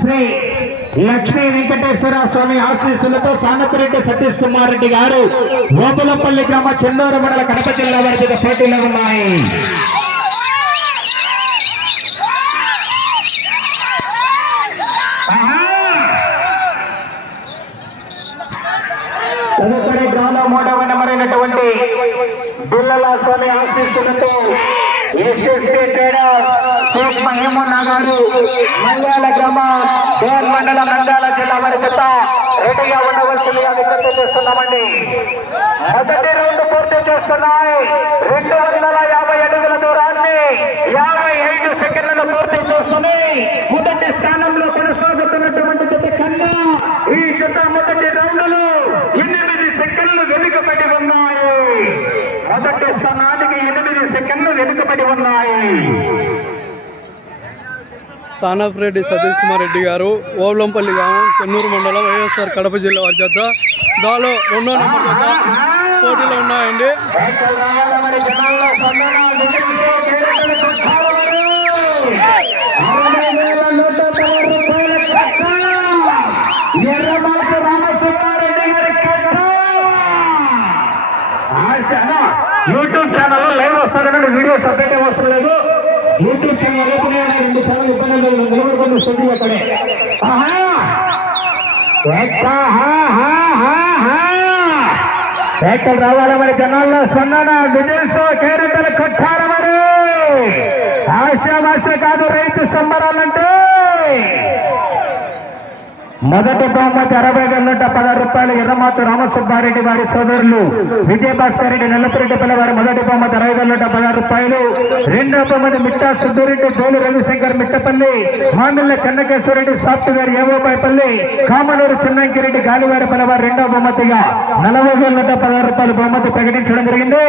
శ్రీ లక్ష్మీ వెంకటేశ్వర స్వామి ఆశీస్సులతో సానపరెడ్డి సతీష్ కుమార్ రెడ్డి గారు ఓబులపల్లి గ్రామ చెన్నూరు మండల కడప జిల్లా వారి పోటీలో ఉన్నాయి. తదుపరి గ్రామ 3వ నెంబరైనటువంటి బిల్లల స్వామి ఆశీస్సులతో ఎస్ఎస్కే ట్రేడర్ షేక్ మహమూనా గారు మండల గ్రామ బోర్ మండల నంద్యాల జిల్లా వారి చేత రెడీగా ఉండవలసిందిగా విజ్ఞప్తి చేస్తున్నామండి. మొదటి రౌండ్ పూర్తి చేసుకున్నాయి. 250 అడుగుల దూరాన్ని 55 సెకండ్లను పూర్తి చేసుకుని మొదటి స్థానంలో కొనసాగుతున్నటువంటి జత కన్నా ఈ జత మొదటి రౌండ్లో 8 సెకండ్లు వెనుకబడి ఉన్నాయి. మొదటి స్థానానికి 8 సెకండ్లు వెనుకబడి ఉన్నాయి. సానపరెడ్డి సతీష్ కుమార్ రెడ్డి గారు ఓబులంపల్లి గ్రామం చెన్నూరు మండలం వైఎస్ఆర్ కడప జిల్లా వారి చేత దాలో 2వ నెంబర్ చేత పోటీలో ఉన్నాయండి. యూట్యూబ్ ఛానల్ లైవ్ వస్తారని వీడియో సపరేట్ అవసరం లేదు. యూట్యూబ్ ఛానల్ 2 ఛానల్ ఇబ్బంది నిలబడుకొని వస్తుంది. అక్కడే ఎక్కడ రావాలి మరి జనాల్లో స్పందన విజల్స్ కేరింతలు కొట్టారు. మరి ఆశామాష కాదు, రైతు సంబరాలంటే మొదటి బహుమతి 60,110 రూపాయలు ఎర్రమాతు రామసుబ్బారెడ్డి వారి సోదరులు విజయభాస్కర్ రెడ్డి నల్లపురెడ్డిపల్లి వారి మొదటి బహుమతి 60,110 రూపాయలు. రెండవ బహుమతి మిట్టా సుద్దురెడ్డి డోలు రవిశంకర్ మిట్టపల్లి మామిళ్ళ చెన్నకేశ్వరరెడ్డి సాఫ్ట్వేర్ ఏవోపాయపల్లి కామనూరు చిన్నంకిరెడ్డి గాలివారిపల్లి వారి రెండవ బహుమతిగా 40,110 రూపాయలు బహుమతి ప్రకటించడం జరిగింది.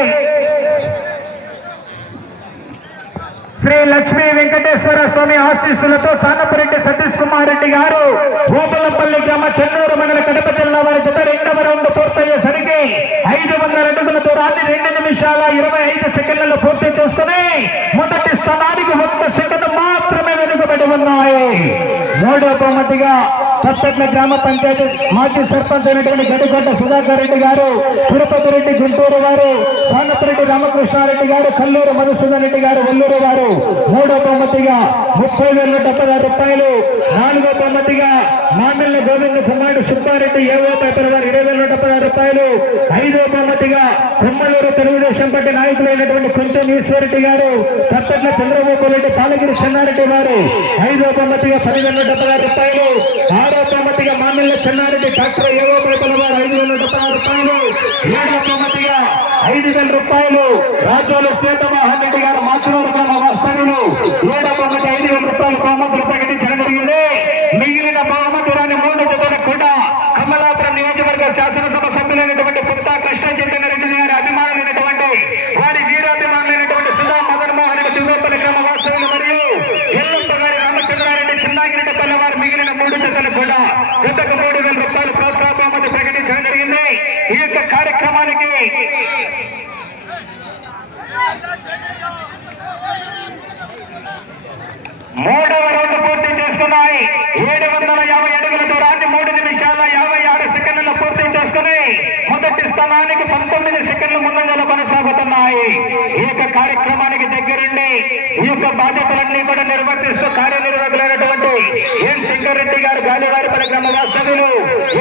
శ్రీ లక్ష్మీ వెంకటేశ్వర స్వామి ఆశీస్సులతో సానపరెడ్డి సతీష్ కుమార్ రెడ్డి గారు ఓబులంపల్లి గ్రామ చెన్నూరు మండల కడప జిల్లా వారి జత 2వ రౌండ్ పూర్తయ్యేసరికి 500 అడుగుల దూరాన్ని 2 నిమిషాల 25 సెకండ్లలో పూర్తి చేస్తూనే మొదటి స్థానానికి 1 సెకండ్ మాత్రమే వెనుకబడి ఉన్నాయి. 3వ బహుమతిగా కొత్తట్ల గ్రామ పంచాయతీ మాజీ సర్పంచ్ అయినటువంటి గడికోట సుధాకర్ రెడ్డి గారు, తిరుపతి రెడ్డి గుంటూరు గారు, సానపరెడ్డి రామకృష్ణారెడ్డి గారు, కల్లూరు మధుసూదన్ రెడ్డి గారు వెల్లూరు వారు 3వ బహుమతిగా 30,110 రూపాయలు. 4వ బహుమతిగా మామిళ్ళ గోవింద కుమారుడు సుబ్బారెడ్డి ఏవో పేపర్ వారు 20,110 రూపాయలు. 5వ బహుమతిగా కొమ్మలూరు తెలుగుదేశం పార్టీ నాయకులైనటువంటి కొంచెం ఈశ్వరెడ్డి గారు, కొత్తట్ల చంద్రబాబు రెడ్డి పాలగిరి చెన్నారెడ్డి వారు 5వ బహుమతిగా 10,110 రూపాయలు. 6వ బహుమతిగా మామిళ్ళ చెన్నారెడ్డి డాక్టర్ ఏవో పేపర్ వారు 5,110 రూపాయలు. 7వ బహుమతిగా 5,000 రూపాయలు రాజోలు శ్వేతమోహన్ రెడ్డి గారు మాచూరు గ్రామ వాస్తవ్యులు 7వ బహుమతి 5,000 రూపాయలు బహుమతులు ప్రకటించడం జరిగింది. మిగిలిన బహుమతులను 3 జతల కూడా కమలాపురం నియోజకవర్గ శాసనసభ సభ్యులైనటువంటి పుత్తా కృష్ణ చైతన్య రెడ్డి గారి అభిమానులైనటువంటి వారి వీరాభిమానులైనటువంటి సుధా మదన్ మోహన్ రెడ్డి తిరుపతి గ్రామ వాస్తవ్యులు మరియు ఎల్లుప్ప గారి రామచంద్రారెడ్డి చిన్నాగిరెడ్డిపల్లి వారి మిగిలిన 3 జతలు కూడా జతకు 3,000 రూపాయలు ప్రోత్సాహ బహుమతి ప్రకటించడం జరిగింది. ఈ యొక్క కార్యక్రమానికి 3వ రౌండ్ పూర్తి చేసుకున్నాయి. 750 అడుగుల దూరాన్ని 3 నిమిషాల 56 సెకండ్లలో పూర్తి చేసుకుని మొదటి స్థానానికి 19 సెకండ్లు ముందంజలో కొనసాగుతున్నాయి. ఈ యొక్క కార్యక్రమానికి దగ్గరుండి ఈ యొక్క బాధ్యతలన్నీ కూడా నిర్వర్తిస్తూ కార్యనిర్వాహకులైనటువంటి ఎన్ శంకర్ రెడ్డి గారు గాలివారిపల్లి గ్రామ వాస్తవ్యులు,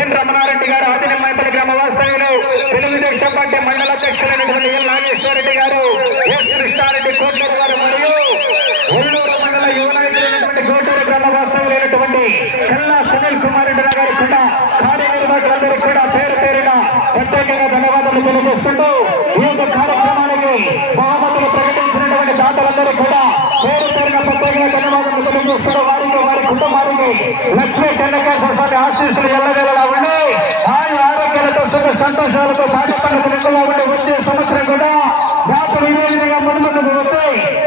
ఎన్ రమణారెడ్డి గారు ఆదినమ్మాయిపల్లి గ్రామ వాస్తవ్యులు, తెలుగుదేశం పార్టీ మండల అధ్యక్షులైనటువంటి ఎన్ నాగేశ్వర రెడ్డి గారు, ఎస్ కృష్ణారెడ్డి కోట్లూరు గారు మరియు ఒల్లూరు మండల యువ నాయకులైనటువంటి కోటూరు గ్రామ వాస్తవులైనటువంటి చల్లా సునీల్ కుమార్ రెడ్డి గారు కూడా కార్యనిర్వాహకులందరూ కూడా పేరు పేరున ప్రత్యేకంగా ధన్యవాదాలు తెలియజేస్తుంటూ ఈ యొక్క కార్యక్రమానికి బహుమతులు ప్రకటించినటువంటి దాతలందరూ కూడా పేరు పేరున ప్రత్యేకంగా ధన్యవాదాలు తెలియజేస్తారు. వారికి వారి కుటుంబానికి లక్ష్మీ చెన్నకేశ్వర స్వామి ఆశీస్సులు ఎల్లవేళలా ఉండి ఆయన ఆరోగ్యాలతో సుఖ సంతోషాలతో బాధ్యతలకు నిండుగా ఉండి వచ్చే సంవత్సరం కూడా వ్యాపార విధంగా ముందుకు వస్తే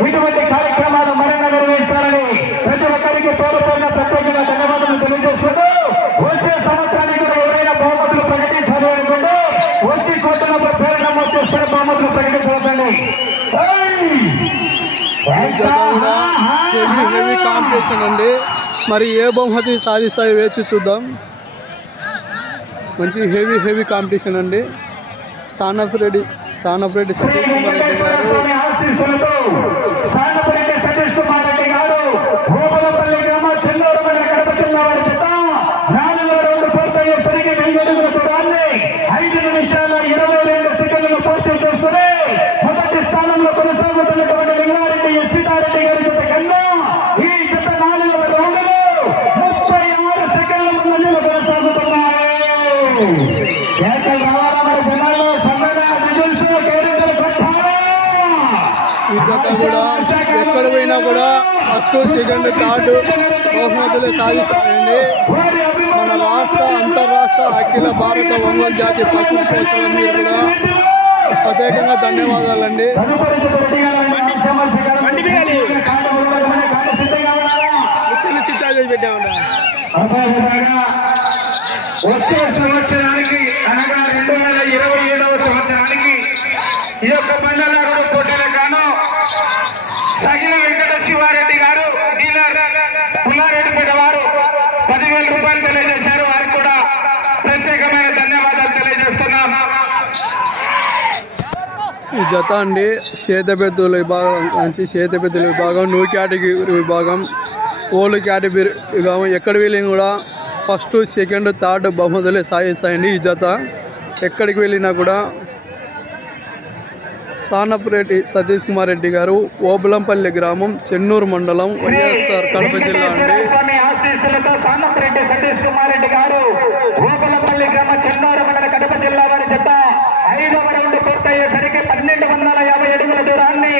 ఇటువంటి కార్యక్రమాలు మరింత నిర్వహించాలని ప్రతి ఒక్కరికి పేరు పేరున ప్రత్యేకంగా ధన్యవాదాలు తెలియజేస్తూ వచ్చే సంవత్సరానికి కూడా ఎవరైనా బహుమతులు ప్రకటించాలి అనుకుంటే వచ్చి కోట్ల పేరు నమోదు చేసుకుని బహుమతులు ప్రకటించవద్దండి. హెవీ కాంపిటీషన్ అండి. మరి ఏ బహుమతి సాధిస్తాయో వేచి చూద్దాం. మంచి హెవీ కాంపిటీషన్ అండి. సానపరెడ్డి సతీష్ కుమార్ రెడ్డి గారు గోపాలపల్లి గ్రామ చెన్నూరు మండల కడప జిల్లా వారి చేత 4వ రౌండ్ పూర్తయ్యేసరికి 1000 అడుగుల దూరాన్ని 5 నిమిషాల 22 సెకండ్లు పూర్తి చేసుకుని మొదటి స్థానంలో కొనసాగుతున్నటువంటి లింగారెడ్డి ఎస్సీతారెడ్డి గారి జత కన్నా ఈ జత 4వ రౌండ్లో 36 సెకండ్ల ముందంజలో కొనసాగుతున్నాయి. ఈ జత కూడా ఎక్కడ పోయినా కూడా ఫస్ట్ సెకండ్ థర్డ్ బహుమతులు సాధిస్తాయండి. మన రాష్ట్ర అంతర్రాష్ట్ర అఖిల భారత ఒంగోలు జాతి పశువు పోషకులందరూ కూడా ప్రత్యేకంగా ధన్యవాదాలండి. వచ్చే సంవత్సరానికి అనగా 2027వ సంవత్సరానికి ఈ యొక్క మండలాగుడు పోటీలకు గాను సగిల వెంకట శివారెడ్డి గారు డీలర్ పుల్లారెడ్డిపేట వారు 10,000 రూపాయలు తెలియజేశారు. వారికి కూడా ప్రత్యేకమైన ధన్యవాదాలు తెలియజేస్తున్నాం. ఈ జత అండి చేతపెద్దుల విభాగం నుంచి చేతపెద్దుల విభాగం, న్యూ కేటగిరీ విభాగం, ఓల్డ్ కేటగిరీ విభాగం ఎక్కడ వెళ్ళినా కూడా ఫస్ట్ సెకండ్ థర్డ్ బహుమతులే సాధిస్తాయండి. ఈ జత ఎక్కడికి వెళ్ళినా కూడా సానపరెడ్డి సతీష్ కుమార్ రెడ్డి గారు, ఓబులంపల్లి గ్రామం, చెన్నూరు మండలం, వైఎస్ఆర్ కడప జిల్లా అండి. ఆశీస్సులతో సానపరెడ్డి సతీష్ కుమార్ రెడ్డి గారు ఓబులంపల్లి గ్రామం, చెన్నూరు మండలం, కడప జిల్లా వారి జత 5వ రౌండ్ పూర్తయ్యేసరికి 1250 అడుగుల దూరాన్ని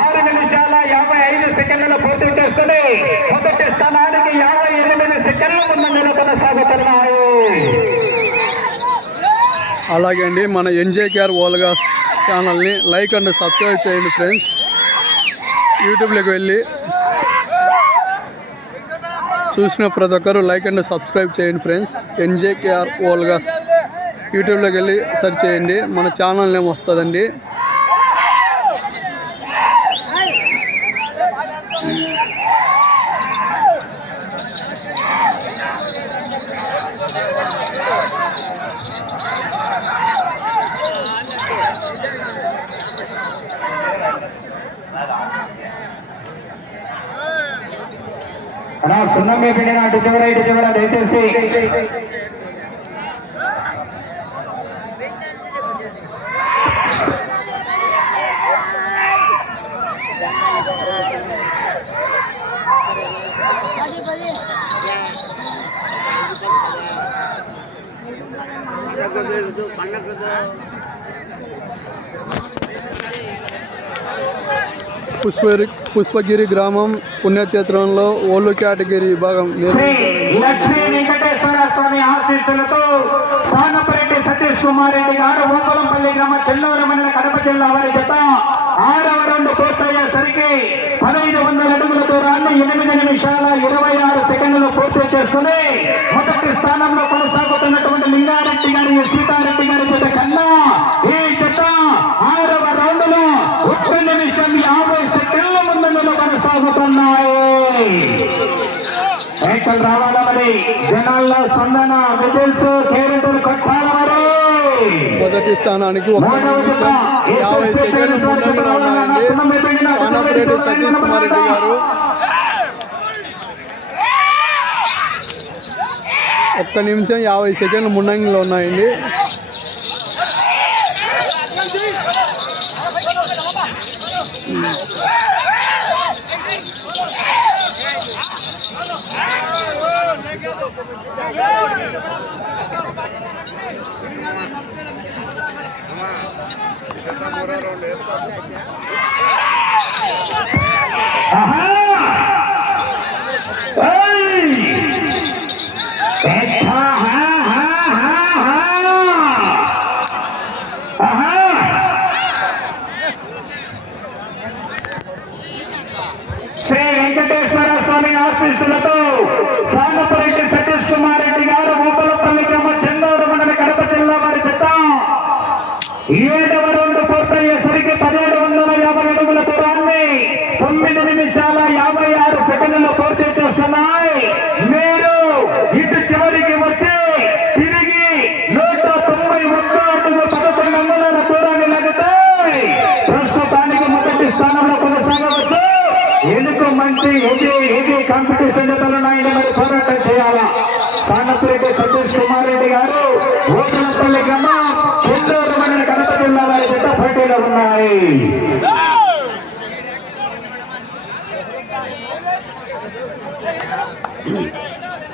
6 నిమిషాల 55 సెకండ్లలో పూర్తి చేస్తుంది. మొదటి స్థానానికి 58 సెకండ్ల ముందంజలో కొనసాగుతున్నాయి. అలాగే అండి మన ఎన్జేకేఆర్ ఓల్గాస్ ఛానల్ని లైక్ అండ్ సబ్స్క్రైబ్ చేయండి ఫ్రెండ్స్. యూట్యూబ్లోకి వెళ్ళి చూసిన ప్రతి ఒక్కరు లైక్ అండ్ సబ్స్క్రైబ్ చేయండి ఫ్రెండ్స్. ఎన్జేకేఆర్ ఓల్గాస్ యూట్యూబ్లోకి వెళ్ళి సెర్చ్ చేయండి, మన ఛానల్ నేమ్ వస్తుందండి. సున్నం వేపిన అటు చివర దయచేసి పుష్పగిరి గ్రామం పుణ్యక్షేత్రంలో ఓల్డ్ కేటగిరీ విభాగం లక్ష్మీ వెంకటేశ్వర స్వామి ఆశీస్సులతో సానపరెడ్డి సతీష్ కుమార్ రెడ్డి గారు ఓబులంపల్లి గ్రామ చెన్నూరు మండల కడప జిల్లా వారి జత 6వ రౌండ్ పూర్తయ్యేసరికి 1500 అడుగుల దూరాన్ని 8 నిమిషాల 26 సెకండ్లు పూర్తి చేసుకుని మొదటి స్థానంలో కొనసాగుతున్నటువంటి లింగారెడ్డి గారి సీతారెడ్డి గారి జత కన్నా ఈ జత 6వ రౌండ్ లో 1 నిమిషం 50 సెకండ్ల ముందంజలో కొనసాగుతున్నాయి. రైతులు రావాలా మరి, జనాల్లో స్పందన, విజిల్స్, కేరింతలు కొట్టాలా మరి. మొదటి స్థానానికి 1 నిమిషం 50 సెకండ్లు ముందంజలో ఉన్నాయండి సానపరెడ్డి సతీష్ కుమార్ రెడ్డి గారు. 1 నిమిషం 50 సెకండ్లు ముందంజలో ఉన్నాయండి. శ్రీ వెంకటేశ్వర స్వామి ఆశీస్సులతో సానపరెడ్డి సతీష్ కుమార్ రెడ్డి గారు ఓబులంపల్లి గ్రామం, చెన్నూరు మండల, కడప జిల్లా వారి జత 7వ రౌండ్ పూర్తయ్యేసరికి 1750 అడుగుల దూరాన్ని 9 నిమిషాల 56 సెకండ్ల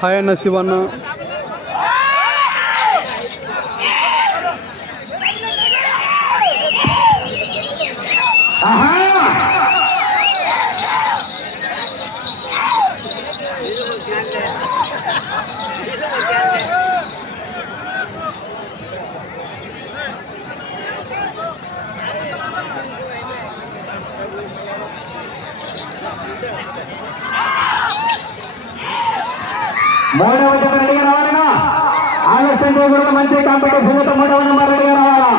హాయ్ అన్న శివన్న. మూడవ జత రెడీగా రావాలన్నా, ఆలస్యం చేయకూడదు. మంచి కాంపిటీషన్ తో మూడవ నెంబర్ రెడీగా రావాలా.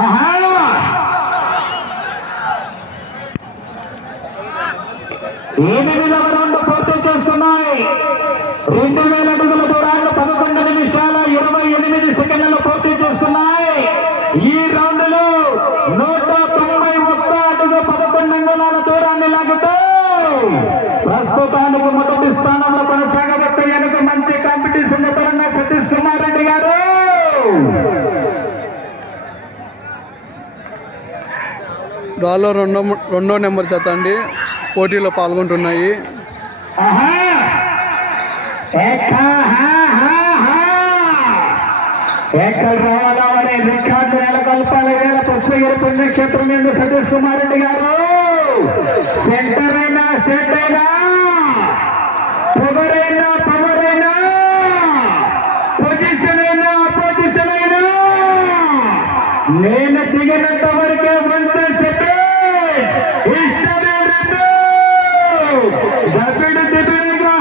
ఆహా 8వ రౌండ్ పూర్తి చేస్తున్నాయి. 2000 అడుగుల దూరాన్ని 11 నిమిషాల 28 సెకండ్లు పూర్తి చేస్తున్నాయి. ఈ రౌండ్ లో 191 అడుగు 11 అంగుళాల దూరాన్ని లాగుతూ ప్రస్తుతానికి మొదటి స్థానంలో కొనసాగవచ్చు. వెనుక మంచి కాంపిటీషన్ పరంగా సతీష్ కుమార్ రెడ్డి గారు. రాలో రెండో నెంబర్ జత అండి పోటీలో పాల్గొంటున్నాయి. రికార్డు నెలకొల్పాలి. పుష్పగిరి పుణ్యక్షేత్రం మీద సతీష్ కుమార్ రెడ్డి గారు. సెంటర్ అయినా స్టేట్ అయినా పవర్ అయినా పొజిషన్ అయినా అపోజిషన్ అయినా నేను దిగినంత వరకే మంచి చెప్పి ఇష్టమే దబ్బిడు దిబ్బిడుగా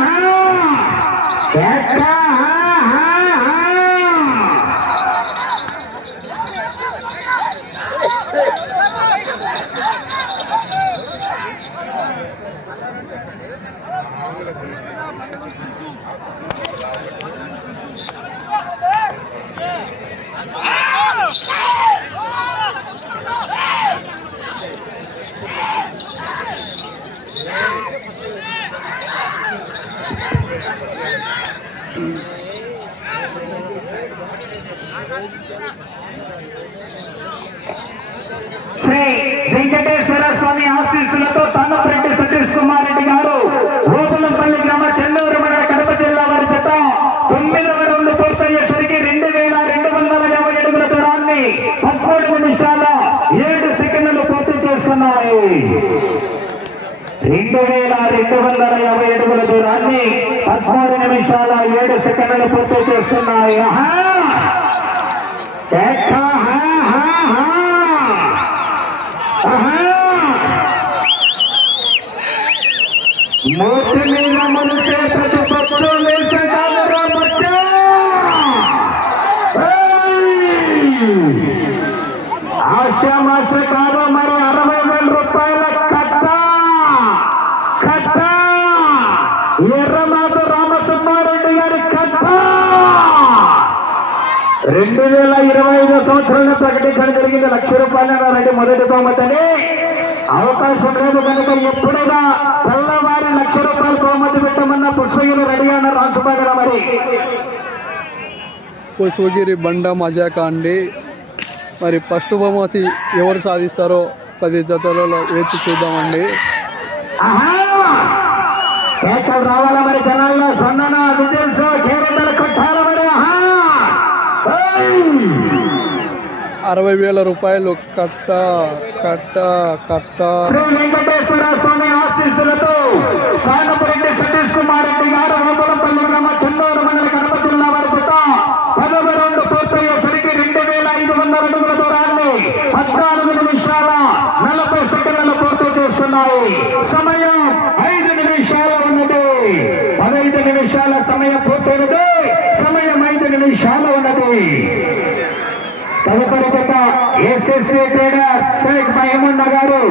శ్రీ వెంకటేశ్వర స్వామి ఆశీస్సులతో సానపరెడ్డి సతీష్ కుమార్ రెడ్డి గారు గోపులంపల్లి గ్రామ చెన్నూరు మండల కడప జిల్లా వారి చేత 9వ రౌండ్ పూర్తయ్యేసరికి 2250 అడుగుల దూరాన్ని 13 నిమిషాల 7 సెకండ్లు పూర్తి చేస్తున్నాయి. 2250 అడుగుల దూరాన్ని 13 నిమిషాల 7 సెకండ్లు పూర్తి చేస్తున్నాయి. మూర్తి మీద మనసే ప్రతి పక్షం వేసే ఆశామాస కాదు. మరి 60,000 రూపాయల కట్ట ఎర్రనాథ రామసుబ్బారెడ్డి గారి కట్ట 2025 సంవత్సరంలో ప్రకటించడం జరిగింది. 1,00,000 రూపాయలు రెడ్డి మొదటి బహుమతిని. అవకాశం లేదు కనుక ఎప్పుడైనా తెల్లవారి 1,00,000 రూపాయలు బహుమతి పెట్టమన్న పుష్పగిరి రెడీ అన్న రాసుబాగల. మరి పుష్పగిరి బండ మజాక అండి. మరి ఫస్ట్ బహుమతి ఎవరు సాధిస్తారో 10 జతలలో వేచి చూద్దామండి. రావాలా మరి జనాల్లో సన్నన విజయన్స్ కేరళ కొట్టాల. మరి 60,000 రూపాయలు కట్ట. శ్రీ వెంకటేశ్వర స్వామి ఆశీస్సులతో సానపరెడ్డి సతీష్ కుమార్ రెడ్డి గారు గోపులంపల్లి గ్రామ చెన్నూరు మండల కడప జిల్లా వారి చేత 10వ రౌండ్ పూర్తయ్యేసరికి 2500 అడుగుల దూరాన్ని 14 నిమిషాల 40 సెకండ్లు పూర్తి చేస్తున్నాయి. సమయం 5 నిమిషాలు ఉన్నది. 15 నిమిషాల సమయం పూర్తయినది. సమయం 5 నిమిషాలు ఉన్నది. తదుపరి జత ఎస్ఎస్సి ట్రేడర్ షేక్ మహమూద్ గారు.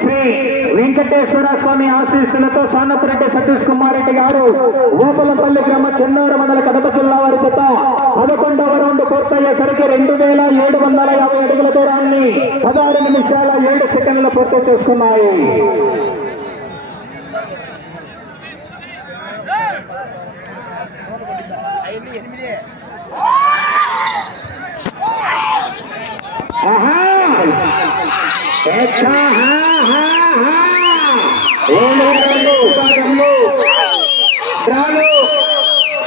శ్రీ వెంకటేశ్వర స్వామి ఆశీస్సులతో సానపురెడ్డి సతీష్ కుమార్ రెడ్డి గారు ఓపలపల్లి గ్రామ చెన్నూరు మండల కడప జిల్లా వారి చేత 11వ రౌండ్ పూర్తయ్యేసరికి 2750 అడుగుల దూరాన్ని 16 నిమిషాల 7 సెకండ్ల పూర్తి చేస్తున్నాయి.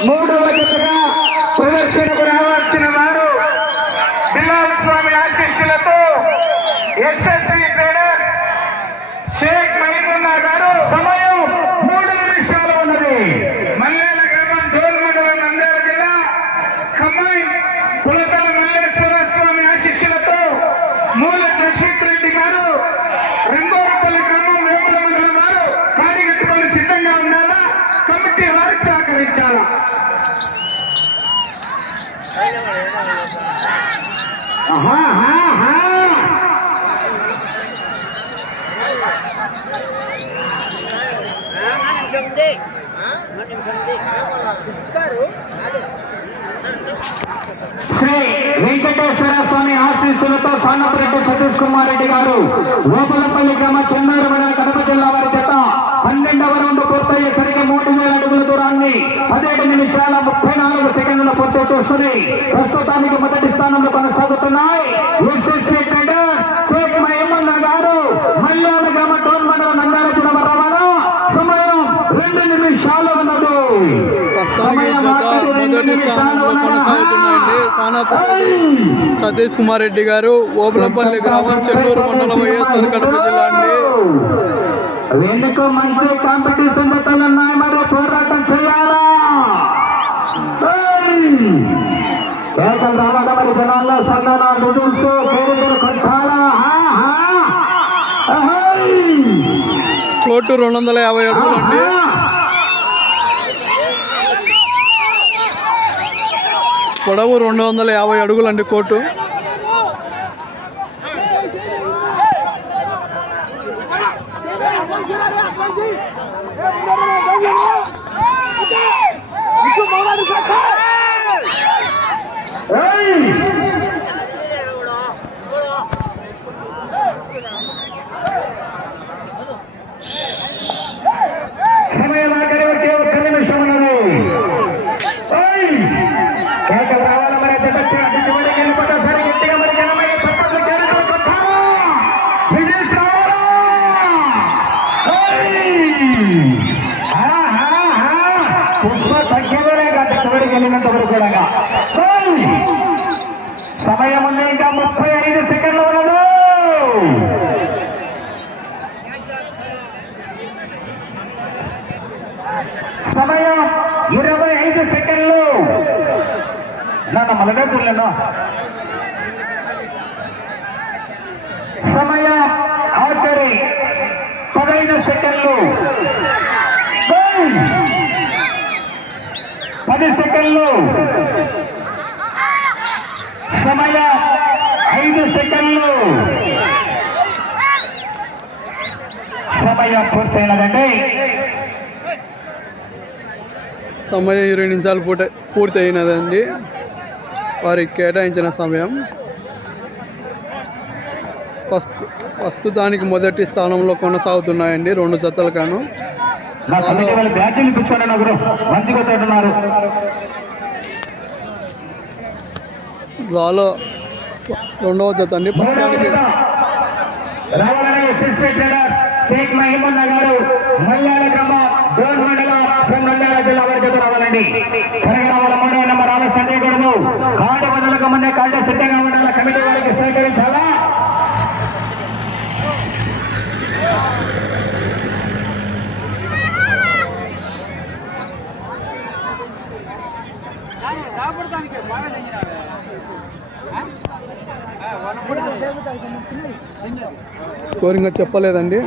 మూడవ జతగా ప్రదర్శనకు రావాల్సిన వారు బిల్లాల స్వామి ఆశీస్సులతో ఎస్ఎస్సి ట్రేడర్ షేక్ మహీమున్నా గారు. సమయం 3 నిమిషాలు ఉన్నది. మల్లేల గ్రామం డోల్ మండలం నంద్యాల జిల్లా ఖమ్మం కులతల మల్లేశ్వర స్వామి ఆశీస్సులతో మూల జస్విత్ రెడ్డి గారు రంగోరపల్లి గ్రామం వేముల మండలం వారు కాడిగట్టుకొని సిద్ధంగా ఉండాలా, కమిటీ వారికి సహకరించాలా. శ్రీ వెంకటేశ్వర స్వామి ఆశీస్సులతో సానపురెడ్డి సతీష్ కుమార్ రెడ్డి గారు ఓపలపల్లి గ్రామ చెన్నూరు మండల కడప జిల్లా వారి చేత 12వ రౌండ్ పూర్తయ్యేసరికి 3000 అడుగుల దూరాన్ని 17 నిమిషాల 34 సెకండ్ల పూర్తి చేస్తుంది. ప్రస్తుతానికి మొదటి స్థానంలో కొనసాగుతున్నాయి ఎస్ఎస్సి ట్రేడర్ షేక్ మహీమున్నా గారు మల్యాల గ్రామ టోల్ మండలం నంద్యాల జిల్లా రవాణా. సమయం 2 నిమిషాలు ఉన్నది. మొదటి స్థానంలో కొనసాగుతున్నాయండి సానాపురెడ్డి సతీష్ కుమార్ రెడ్డి గారు ఓబులంపల్లి గ్రామం చెన్నూరు మండలం వైఎస్ఆర్ కడప జిల్లా అండి. వెనుక మంచి కాంపిటీషన్ జతలున్నాయి, మరి పోరాటం చేయాలా. రావడం మరి జనాల్లో సన్నాల నూడిల్స్ పేరులు కొట్టాలా. కోర్టు 250 అడుగులు అండి. పొడవు 250 అడుగులు అండి కోర్టు. సమయం ఆఖరి ఒకే 1 నిమిషం ఉన్నది. కేకలు రావాలి మరి జతచ్చి అటు చివరికి వెళ్ళిపోతా సరే గట్టిగా మరి జనమయ్య చప్పట్లు కేకలు కొట్టాలా. విజయ్ రావాలా. పుష్ప తగ్గివరే గట్ట చివరికి వెళ్ళినంత వరకు కూడా సమయం ఉంది. ఇంకా 35 సెకండ్లు ఉన్నది. సమయం 25 సెకండ్లు. నాన్న మలగా చూడలేను. సమయం ఆఖరి 15 సెకండ్లు. 10 సెకండ్లు. సమయం 5 సెకండ్లు. సమయం పూర్తయినదండి. సమయం 20 నిమిషాలు పూర్తి అయినదండి. వారికి కేటాయించిన సమయం. ప్రస్తుతానికి మొదటి స్థానంలో కొనసాగుతున్నాయండి 2 జతలు కాను. రాలో 2వ జత అండి. పట్టణానికి షేక్ మహీమున్నా గారు మల్యాల గ్రామం డోల్ మండలం నంద్యాల జిల్లా వారి చేత రావాలండి. తెలంగాణ 3వ నెంబర్ ఆల సంజయ్ గారు కాడు వదలకు ముందే కాళ్ళ సిద్ధంగా ఉండాలి. కమిటీ వారికి సహకరించాలా. స్కోర్ ఇంకా చెప్పలేదండి.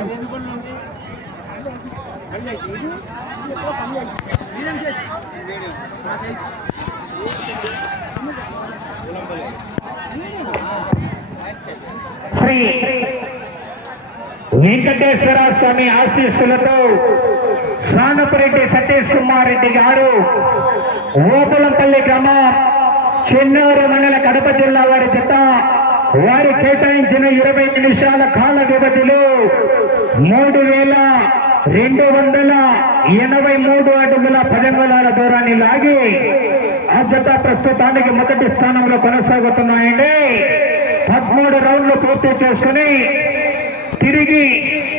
శ్రీ వెంకటేశ్వర స్వామి ఆశీస్సులతో సానపురెడ్డి సతీష్ కుమార్ రెడ్డి గారు ఓపులంపల్లి గ్రామం చెన్నూరు మండల కడప జిల్లా వారి జత వారి కేటాయించిన 20 నిమిషాల కాల వ్యవధిలో 3283 అడుగుల 10 అంగుళాల దూరాన్ని లాగి ఆ జత ప్రస్తుతానికి మొదటి స్థానంలో కొనసాగుతున్నాయండి. 13 రౌండ్లు పూర్తి చేసుకుని తిరిగి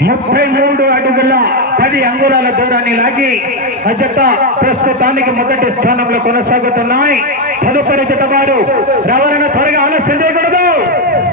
33 అడుగుల 10 అంగుళాల దూరాన్ని లాగి ఆ జత ప్రస్తుతానికి మొదటి స్థానంలో కొనసాగుతున్నాయి. తదుపరి జత వారు రవాణా త్వరగా ఆలస్యం చేయకూడదు.